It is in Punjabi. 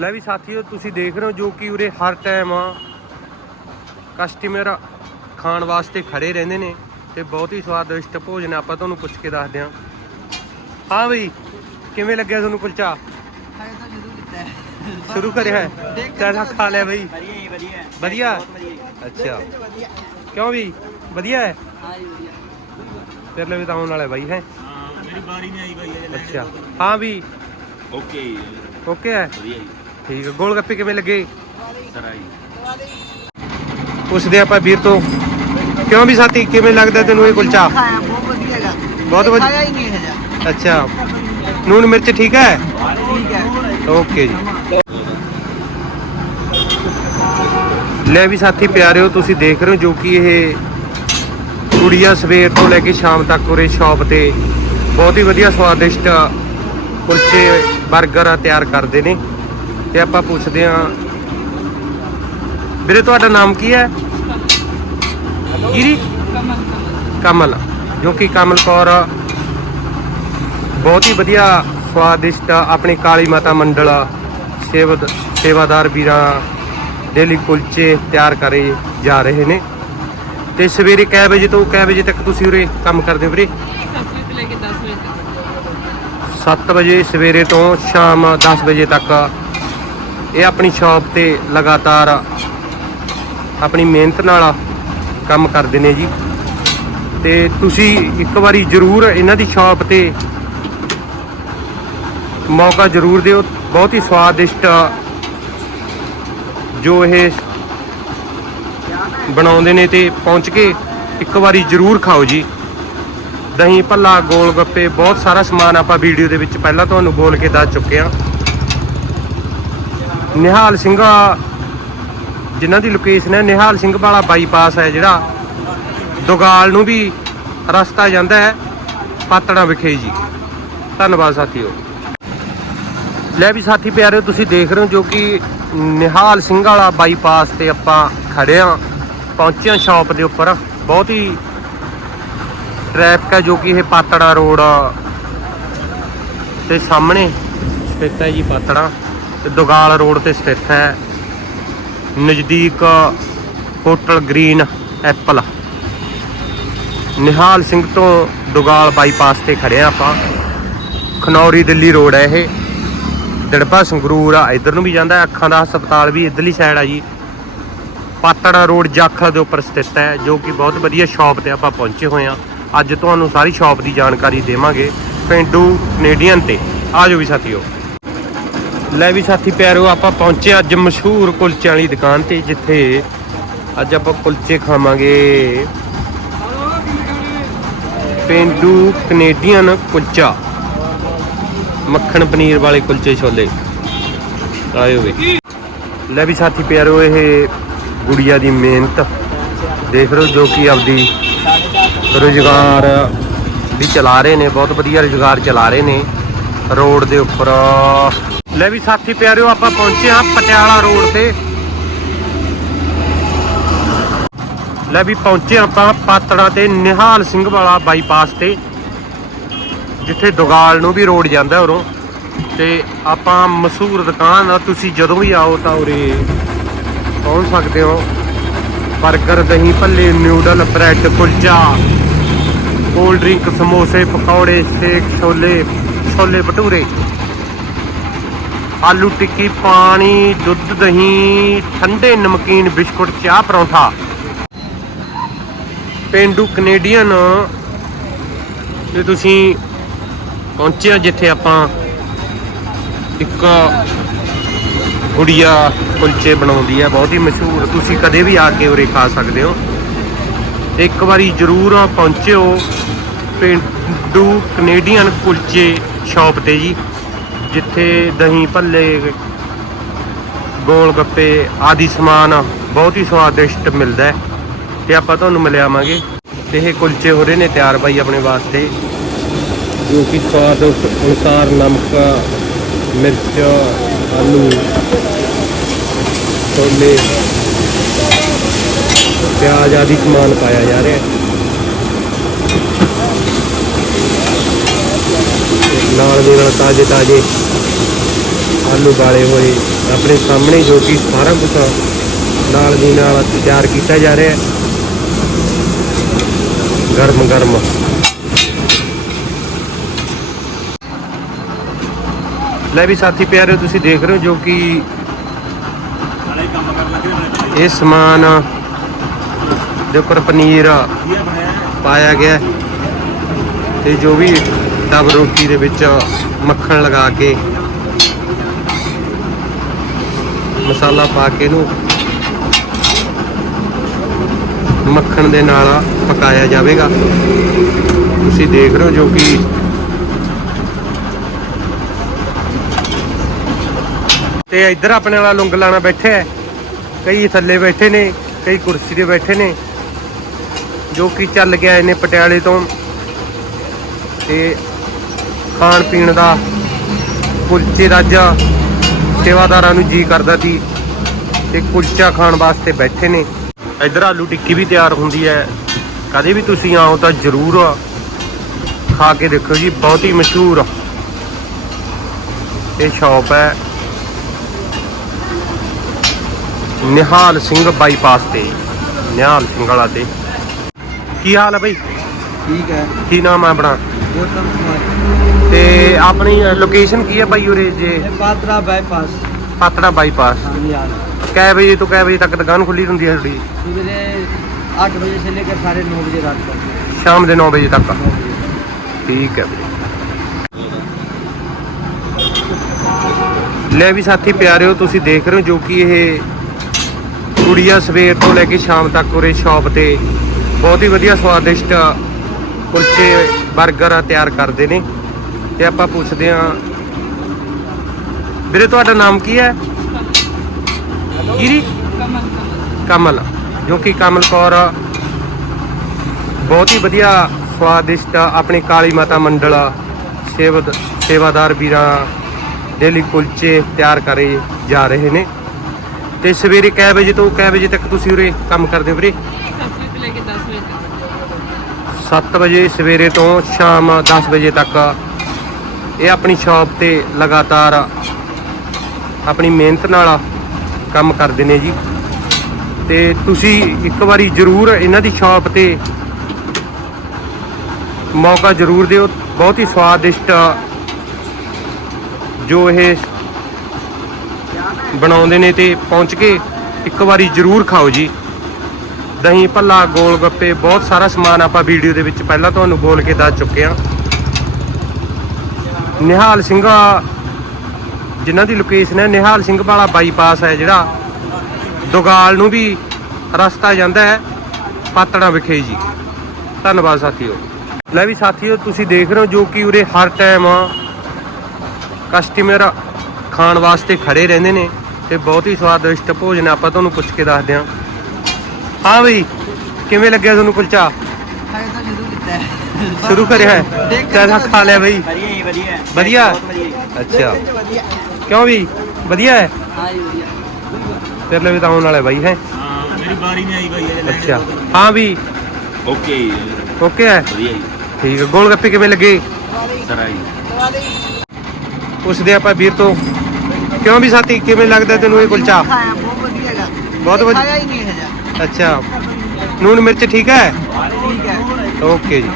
ਲੈ ਵੀ ਸਾਥੀਓ ਤੁਸੀਂ ਦੇਖ ਰਹੇ ਹੋ ਜੋ ਕਿ ਉਰੇ ਹਰ ਟਾਈਮ ਕਸਟਮਰ ਖਾਣ ਵਾਸਤੇ ਖੜੇ ਰਹਿੰਦੇ ਨੇ ਤੇ ਬਹੁਤ ਹੀ ਸਵਾਦਿਸ਼ਟ ਭੋਜਨ ਆਪਾਂ ਤੁਹਾਨੂੰ ਪੁੱਛ ਕੇ ਦੱਸਦੇ ਹਾਂ। ਹਾਂ ਬਈ ਕਿਵੇਂ ਲੱਗਿਆ ਤੁਹਾਨੂੰ ਕੁਲਚਾ ਸ਼ੁਰੂ ਕੀਤਾ ਹੈ। ਸ਼ੁਰੂ ਕਰਿਆ ਹੈ? ਖਾ ਲਿਆ ਬਈ। ਵਧੀਆ ਹੀ ਵਧੀਆ। ਵਧੀਆ? ਬਹੁਤ ਵਧੀਆ ਅੱਛਾ। ਕਿਉਂ ਵੀ ਵਧੀਆ ਹੈ? ਹਾਂ ਜੀ ਵਧੀਆ। ਤੇਰੇ ਲਈ ਵੀ ਤਾਂ ਆਉਣ ਵਾਲਾ ਬਾਈ ਹੈ? ਹਾਂ ਮੇਰੀ ਵਾਰੀ ਨਹੀਂ ਆਈ ਬਾਈ ਅੱਛਾ। ਹਾਂ ਵੀ ਓਕੇ ਓਕੇ ਹੈ? ਵਧੀਆ ਜੀ। ਠੀਕ ਹੈ ਗੋਲ ਗੱਪੇ ਕਿਵੇਂ ਲੱਗੇ? ਪੁੱਛਦੇ ਆਪਾਂ ਵੀਰ ਤੋਂ। ਕਿਉਂ ਵੀ ਸਾਥੀ ਕਿਵੇਂ ਲੱਗਦਾ ਤੈਨੂੰ ਇਹ ਕੁਲਚਾ? ਬਹੁਤ ਵਧੀਆ ਹੈਗਾ। ਬਹੁਤ ਵਧੀਆ। ਖਾਇਆ ਹੀ ਨਹੀਂ ਹੈ ਅੱਛਾ। ਨੂਨ ਮਿਰਚ ਠੀਕ ਹੈ? ਠੀਕ ਹੈ। ਓਕੇ ਜੀ। ਲੈ ਵੀ ਸਾਥੀ ਪਿਆਰਿਓ ਤੁਸੀਂ ਦੇਖ ਰਹੇ ਹੋ ਜੋ ਕਿ ਇਹ ਕੁੜੀਆਂ ਸਵੇਰ ਤੋਂ ਲੈ ਕੇ ਸ਼ਾਮ ਤੱਕ ਉਰੇ ਸ਼ਾਪ ਤੇ ਬਹੁਤ ਹੀ ਵਧੀਆ ਸਵਾਦਿਸ਼ਟ ਕੁਲਚੇ 버ਗਰ ਤਿਆਰ ਕਰਦੇ ਨੇ। ਤੇ ਆਪਾਂ ਪੁੱਛਦੇ ਹਾਂ। ਵੀਰੇ ਤੁਹਾਡਾ ਨਾਮ ਕੀ ਹੈ? ਗਿਰੀ? ਕਮਲ। ਜੋ ਕਿ ਕਮਲ ਕੌਰ ਬਹੁਤ ਹੀ ਵਧੀਆ ਸਵਾਦਿਸ਼ਟ ਆਪਣੀ ਕਾਲੀ ਮਾਤਾ ਮੰਡਲ ਸੇਵਦ ਸੇਵਾਦਾਰ ਵੀਰਾਂ ਲਈ ਕੁਲਚੇ ਤਿਆਰ ਕਰੇ ਜਾ ਰਹੇ ਨੇ। ਤੇ ਸਵੇਰੇ ਕੈ ਵਜੇ ਤੋਂ ਕੈ ਵਜੇ ਤੱਕ ਤੁਸੀਂ ਉਰੇ ਕੰਮ ਕਰਦੇ ਹੋ ਵੀਰੇ? 7 ਵਜੇ ਸਵੇਰੇ ਤੋਂ ਸ਼ਾਮ 10 ਵਜੇ ਤੱਕ ਇਹ ਆਪਣੀ ਸ਼ਾਪ ਤੇ ਲਗਾਤਾਰ ਆਪਣੀ ਮਿਹਨਤ ਨਾਲ ਕੰਮ ਕਰਦੇ ਨੇ ਜੀ। ਤੇ ਤੁਸੀਂ ਇੱਕ ਵਾਰੀ ਜ਼ਰੂਰ ਇਹਨਾਂ ਦੀ ਸ਼ਾਪ ਤੇ ਮੌਕਾ ਜ਼ਰੂਰ ਦਿਓ। ਬਹੁਤ ਹੀ ਸਵਾਦਿਸ਼ਟ ਜੋ ਇਹ ਬਣਾਉਂਦੇ ਨੇ ਤੇ ਪਹੁੰਚ ਕੇ ਇੱਕ ਵਾਰੀ ਜ਼ਰੂਰ ਖਾਓ ਜੀ। ਦਹੀਂ ਭੱਲਾ, ਗੋਲ ਗੱਪੇ, ਬਹੁਤ ਸਾਰਾ ਸਮਾਨ ਆਪਾਂ ਵੀਡੀਓ ਦੇ ਵਿੱਚ ਪਹਿਲਾਂ ਤੁਹਾਨੂੰ ਬੋਲ ਕੇ ਦੱਸ ਚੁੱਕੇ ਹਾਂ। ਨਿਹਾਲ ਸਿੰਘਾ ਜਿਨ੍ਹਾਂ ਦੀ ਲੋਕੇਸ਼ਨ ਹੈ, ਨਿਹਾਲ ਸਿੰਘ ਵਾਲਾ ਬਾਈਪਾਸ ਹੈ ਜਿਹੜਾ। ਦੁਗਾਲ ਨੂੰ ਵੀ ਰਸਤਾ ਜਾਂਦਾ ਹੈ, ਪਾਤੜਾ ਵਿਖੇ ਜੀ। ਧੰਨਵਾਦ ਸਾਥੀਓ। ਲੈ ਵੀ ਸਾਥੀ ਪਿਆਰਿਓ, ਤੁਸੀਂ ਦੇਖ ਰਹੇ ਹੋ ਜੋ ਕਿ ਨਿਹਾਲ ਸਿੰਘ ਵਾਲਾ ਬਾਈਪਾਸ ਤੇ ਆਪਾਂ ਖੜੇ ਆ ਪਹੁੰਚਿਆ ਹਾਂ ਸ਼ਾਪ ਦੇ ਉੱਪਰ। ਬਹੁਤ ਹੀ ਟ੍ਰੈਫਿਕ ਹੈ ਜੋ ਕਿ ਇਹ ਪਾਤੜਾ ਰੋਡ ਤੇ ਸਾਹਮਣੇ ਸਥਿਤ ਹੈ ਜੀ ਪਾਤੜਾ। ਦੁਗਾਲ ਰੋਡ ਤੇ ਸਥਿਤ ਹੈ। ਨਜ਼ਦੀਕ hotel Green Apple. Nihal Singh ਤੋਂ ਦੁਗਾਲ ਬਾਈਪਾਸ ਤੇ ਖੜੇ ਆ ਆਪਾਂ। ਖਨੌਰੀ ਦਿੱਲੀ ਰੋਡ ਹੈ ਇਹ। ਦੜਪਾ ਸੰਗਰੂਰ ਆ, ਇਧਰ ਨੂੰ ਵੀ ਜਾਂਦਾ, ਅੱਖਾਂ ਦਾ ਹਸਪਤਾਲ ਵੀ ਇਧਰਲੀ ਸਾਈਡ ਆ ਜੀ। ਪਾਤੜਾ ਰੋਡ ਜਾਖਲ ਦੇ ਉੱਪਰ ਸਥਿਤ ਹੈ, ਜੋ ਕਿ ਬਹੁਤ ਵਧੀਆ ਸ਼ਾਪ ਤੇ ਆਪਾਂ ਪਹੁੰਚੇ ਹੋਏ ਆ ਅੱਜ ਤੁਹਾਨੂੰ ਸਾਰੀ ਸ਼ਾਪ ਦੀ ਜਾਣਕਾਰੀ ਦੇਵਾਂਗੇ। ਪਿੰਡੂ ਕੈਨੇਡੀਅਨ ਤੇ। ਆ ਜਾਓ ਵੀ ਸਾਥੀਓ। ਲੈ ਵੀ ਸਾਥੀ ਪਿਆਰਿਓ ਆਪਾਂ ਪਹੁੰਚੇ ਅੱਜ ਮਸ਼ਹੂਰ ਕੁਲਚਿਆਂ ਵਾਲੀ ਦੁਕਾਨ ਤੇ, ਜਿੱਥੇ ਅੱਜ ਆਪਾਂ ਕੁਲਚੇ ਖਾਵਾਂਗੇ। ਪਿੰਡੂ ਕੈਨੇਡੀਅਨ ਕੁਲਚਾ, ਮੱਖਣ ਪਨੀਰ ਵਾਲੇ ਕੁਲਚੇ ਛੋਲੇ। ਆਏ ਹੋਏ ਲੈ ਵੀ ਸਾਥੀ ਪਿਆਰੋ, ਇਹ ਗੁੜੀਆ ਦੀ ਮਿਹਨਤ। ਦੇਖ ਰਹੇ ਜੋ ਕਿ ਆਪਦੀ ਰੁਜ਼ਗਾਰ ਵੀ ਚਲਾ ਰਹੇ ਨੇ, ਬਹੁਤ ਵਧੀਆ ਰੁਜ਼ਗਾਰ ਚਲਾ ਰਹੇ ਨੇ। ਰੋਡ ਦੇ ਉੱਪਰ ਲੈ ਵੀ ਸਾਥੀ ਪਿਆਰਿਓ, ਆਪਾਂ ਪਹੁੰਚੇ ਹਾਂ ਪਟਿਆਲਾ ਰੋਡ ਤੇ। ਲੈ ਵੀ ਪਹੁੰਚੇ ਆਪਾਂ ਪਾਤੜਾ ਤੇ ਨਿਹਾਲ ਸਿੰਘ ਵਾਲਾ ਬਾਈਪਾਸ ਤੇ, ਜਿੱਥੇ ਦੁਗਾਲ ਨੂੰ ਵੀ ਰੋਡ ਜਾਂਦਾ ਉਰੋਂ। ਤੇ ਆਪਾਂ ਮਸ਼ਹੂਰ ਦੁਕਾਨ ਆ, ਤੁਸੀਂ ਜਦੋਂ ਵੀ ਆਓ ਤਾਂ ਉਰੇ ਪਹੁੰਚ ਸਕਦੇ ਹੋ। 버ਗਰ dahi bhalle noodle bread kulcha cold drink ਸਮੋਸੇ, ਪਕੌੜੇ ਸੇਕ ਛੋਲੇ ਛੋਲੇ ਭਟੂਰੇ। ਆਲੂ ਟਿੱਕੀ, ਪਾਣੀ, ਦੁੱਧ, ਦਹੀਂ, ਠੰਡੇ ਨਮਕੀਨ, ਬਿਸਕੁਟ, ਚਾਹ, ਪਰੌਂਠਾ। ਪਿੰਡੂ ਕੈਨੇਡੀਅਨ, ਤੇ ਤੁਸੀਂ ਪਹੁੰਚੇ ਆ ਜਿੱਥੇ ਆਪਾਂ ਇੱਕ ਗੁੜੀਆ ਕੁਲਚੇ ਬਣਾਉਂਦੀ ਹੈ, ਬਹੁਤ ਹੀ ਮਸ਼ਹੂਰ। ਤੁਸੀਂ ਕਦੇ ਵੀ ਆ ਕੇ ਉਰੇ ਖਾ ਸਕਦੇ ਹੋ। ਇੱਕ ਵਾਰੀ ਜ਼ਰੂਰ ਪਹੁੰਚਿਓ ਪਿੰਡੂ ਕੈਨੇਡੀਅਨ ਕੁਲਚੇ ਸ਼ਾਪ ਤੇ ਜੀ। ਜਿੱਥੇ ਦਹੀਂ ਭੱਲੇ, ਗੋਲ ਗੱਪੇ ਆਦਿ ਸਮਾਨ ਬਹੁਤ ਹੀ ਸਵਾਦਿਸ਼ਟ ਮਿਲਦਾ ਹੈ ਤੇ ਆਪਾਂ ਤੁਹਾਨੂੰ ਮਿਲਿਆਵਾਂਗੇ। ਤੇ ਇਹ ਕੁਲਚੇ ਹੋ ਰਹੇ ਨੇ ਤਿਆਰ ਬਾਈ ਆਪਣੇ ਵਾਸਤੇ, ਜੋ ਕਿ ਸਵਾਦ ਅਨੁਸਾਰ ਨਮਕ, ਮਿਰਚ, ਆਲੂ, ਛੋਲੇ, ਪਿਆਜ਼ ਆਦਿ ਸਮਾਨ ਪਾਇਆ ਜਾ ਰਿਹਾ ਹੈ। ਨਾਲ ਦੇ ਨਾਲ ਤਾਜ਼ੇ ਤਾਜ਼ੇ ਆਲੂ ਗਾਲੇ ਹੋਏ। ਆਪਣੇ ਸਾਹਮਣੇ ਜੋ ਕਿ ਸਾਰਾ ਕੁਝ ਨਾਲ ਦੀ ਨਾਲ ਤਿਆਰ ਕੀਤਾ ਜਾ ਰਿਹਾ। ਹੈ ਗਰਮ ਗਰਮ। ਲੈ ਵੀ ਸਾਥੀ ਪਿਆਰਿਓ, ਤੁਸੀਂ ਦੇਖ ਰਹੇ ਹੋ ਜੋ ਕਿ ਇਹ ਸਮਾਨ ਦੇ ਉੱਪਰ ਪਨੀਰ ਪਾਇਆ ਗਿਆ। ਹੈ ਤੇ ਜੋ ਵੀ ਡਬ ਰੋਟੀ ਦੇ ਵਿੱਚ ਮੱਖਣ ਲਗਾ ਕੇ ਮਸਾਲਾ ਪਾ ਕੇ ਇਹਨੂੰ ਮੱਖਣ ਦੇ ਨਾਲ ਪਕਾਇਆ ਜਾਵੇਗਾ। ਤੁਸੀਂ ਦੇਖ ਰਹੇ ਹੋ ਜੋ ਕਿ ਤੇ ਇੱਧਰ ਆਪਣੇ ਵਾਲਾ ਲੁੰਗ ਲਾਣਾ ਬੈਠੇ ਹੈ। ਕਈ ਥੱਲੇ ਬੈਠੇ ਨੇ, ਕਈ ਕੁਰਸੀ ਤੇ ਬੈਠੇ ਨੇ। ਜੋ ਕਿ ਚੱਲ ਗਿਆ ਇਹਨੇ ਪਟਿਆਲੇ ਤੋਂ। ਤੇ ਖਾਣ ਪੀਣ ਦਾ ਕੁਲਚੇ ਰਾਜਾ ਸੇਵਾਦਾਰਾਂ ਨੂੰ ਜੀ ਕਰਦਾ ਸੀ ਤੇ ਕੁਲਚਾ ਖਾਣ ਵਾਸਤੇ ਬੈਠੇ ਨੇ। ਇੱਧਰ ਆਲੂ ਟਿੱਕੀ ਵੀ ਤਿਆਰ ਹੁੰਦੀ ਹੈ। ਕਦੇ ਵੀ ਤੁਸੀਂ ਆਓ ਤਾਂ ਜ਼ਰੂਰ ਖਾ ਕੇ ਦੇਖੋ ਜੀ, ਬਹੁਤ ਹੀ ਮਸ਼ਹੂਰ ਇਹ ਸ਼ਾਪ ਹੈ। ਨਿਹਾਲ ਸਿੰਘ ਬਾਈਪਾਸ ਤੇ, ਨਿਹਾਲ ਸਿੰਘ ਵਾਲਾ ਤੇ। ਕੀ ਹਾਲ ਹੈ ਬਈ? ਠੀਕ ਹੈ। ਕੀ ਨਾਮ ਹੈ ਆਪਣਾ? ਤੇ ਆਪਣੀ ਲੋਕੇਸ਼ਨ ਕੀ ਹੈ ਭਾਈ ਉਰੇ ਜੇ? ਪਾਤੜਾ ਬਾਈਪਾਸ ਪਾਤੜਾ ਬਾਈਪਾਸ ਕੈ ਵਜੇ ਤੋਂ ਕੈ ਵਜੇ ਤੱਕ ਦੁਕਾਨ ਖੁੱਲੀ ਹੁੰਦੀ ਹੈ ਤੁਹਾਡੀ? ਸ਼ਾਮ ਦੇ 9 ਵਜੇ ਤੱਕ। ਠੀਕ ਹੈ ਲੈ ਵੀ ਸਾਥੀ ਪਿਆਰਿਓ ਤੁਸੀਂ ਦੇਖ ਰਹੇ ਹੋ ਜੋ ਕਿ ਇਹ ਕੁੜੀਆਂ ਸਵੇਰ ਤੋਂ ਲੈ ਕੇ ਸ਼ਾਮ ਤੱਕ ਉਰੇ ਸ਼ਾਪ ਤੇ ਬਹੁਤ ਹੀ ਵਧੀਆ ਸਵਾਦਿਸ਼ਟ ਕੁਲਚੇ 버ਗਰ ਤਿਆਰ ਕਰਦੇ ਨੇ। ਤੇ ਆਪਾਂ ਪੁੱਛਦੇ ਹਾਂ ਵੀਰੇ ਤੁਹਾਡਾ ਨਾਮ ਕੀ ਹੈ? ਗਿਰੀ ਕਮਲ ਜੋ ਕਿ ਕਮਲ ਕੌਰ ਬਹੁਤ ਹੀ ਵਧੀਆ ਸਵਾਦਿਸ਼ਟ ਆਪਣੀ ਕਾਲੀ ਮਾਤਾ ਮੰਡਲ ਸੇਵਦ ਸੇਵਾਦਾਰ ਵੀਰਾਂ ਲਈ ਕੁਲਚੇ ਤਿਆਰ ਕਰੇ ਜਾ ਰਹੇ ਨੇ। ਤੇ ਸਵੇਰੇ ਕੈ ਵਜੇ ਤੋਂ ਕੈ ਵਜੇ ਤੱਕ ਤੁਸੀਂ ਉਰੇ ਕੰਮ ਕਰਦੇ ਹੋ ਵੀਰੇ? 7 ਵਜੇ ਸਵੇਰੇ ਤੋਂ ਸ਼ਾਮ 10 ਵਜੇ ਤੱਕ ਇਹ ਆਪਣੀ ਸ਼ਾਪ ਤੇ ਲਗਾਤਾਰ ਆਪਣੀ ਮਿਹਨਤ ਨਾਲ ਕੰਮ ਕਰਦੇ ਨੇ ਜੀ। ਤੇ ਤੁਸੀਂ ਇੱਕ ਵਾਰੀ ਜ਼ਰੂਰ ਇਹਨਾਂ ਦੀ ਸ਼ਾਪ ਤੇ ਮੌਕਾ ਜ਼ਰੂਰ ਦਿਓ। ਬਹੁਤ ਹੀ ਸਵਾਦਿਸ਼ਟ ਜੋ ਇਹ ਬਣਾਉਂਦੇ ਨੇ ਤੇ ਪਹੁੰਚ ਕੇ ਇੱਕ ਵਾਰੀ ਜ਼ਰੂਰ ਖਾਓ ਜੀ। ਦਹੀਂ ਭੱਲਾ, ਗੋਲ ਗੱਪੇ, ਬਹੁਤ ਸਾਰਾ ਸਮਾਨ ਆਪਾਂ ਵੀਡੀਓ ਦੇ ਵਿੱਚ ਪਹਿਲਾਂ ਤੁਹਾਨੂੰ ਬੋਲ ਕੇ ਦੱਸ ਚੁੱਕੇ ਹਾਂ। ਨਿਹਾਲ ਸਿੰਘ ਜਿਨ੍ਹਾਂ ਦੀ ਲੋਕੇਸ਼ਨ ਹੈ, ਨਿਹਾਲ ਸਿੰਘ ਵਾਲਾ ਬਾਈਪਾਸ ਹੈ ਜਿਹੜਾ। ਦੁਗਾਲ ਨੂੰ ਵੀ ਰਸਤਾ ਜਾਂਦਾ ਹੈ, ਪਾਤੜਾ ਵਿਖੇ ਜੀ। ਧੰਨਵਾਦ ਸਾਥੀਓ। ਲੈ ਵੀ ਸਾਥੀਓ, ਤੁਸੀਂ ਦੇਖ ਰਹੇ ਹੋ ਜੋ ਕਿ ਉਰੇ ਹਰ ਟਾਈਮ ਕਸਟਮਰ ਖਾਣ ਵਾਸਤੇ ਖੜੇ ਰਹਿੰਦੇ ਨੇ ਤੇ ਬਹੁਤ ਹੀ ਸਵਾਦਿਸ਼ਟ ਭੋਜਨ ਆਪਾਂ ਤੁਹਾਨੂੰ ਪੁੱਛ ਕੇ ਦੱਸਦੇ ਹਾਂ। ਹਾਂ ਬਈ ਕਿਵੇਂ ਲੱਗਿਆ ਤੁਹਾਨੂੰ ਕੁਲਚਾ? ਹਾਏ ਸ਼ੁਰੂ ਕਰਿਆ ਹੈ? ਕਿਹਦਾ ਖਾ ਲਿਆ ਬਈ। ਵਧੀਆ ਅੱਛਾ। ਕਿਉਂ ਵੀ ਵਧੀਆ ਹੈ? ਹਾਂ ਜੀ ਵਧੀਆ। ਤਾਂ ਆਉਣ ਬਾਈ ਹੈ? ਹਾਂ ਵੀ ਓਕੇ ਹੈ? ਠੀਕ ਗੋਲ ਗੱਪੇ ਕਿਵੇਂ ਲੱਗੇ? ਸਰਾਈ ਪੁੱਛਦੇ ਆਪਾਂ ਵੀਰ ਤੋਂ। ਕਿਉਂ ਵੀ ਸਾਥੀ ਕਿਵੇਂ ਲੱਗਦਾ ਤੈਨੂੰ ਇਹ ਕੁਲਚਾ? ਬਹੁਤ ਵਧੀਆ ਬਹੁਤ ਵਧੀਆ। ਖਾਇਆ ਨਹੀਂ ਹੈ ਅੱਛਾ। ਨੂਨ ਮਿਰਚ ਠੀਕ ਹੈ? ਠੀਕ ਹੈ। ਓਕੇ ਜੀ।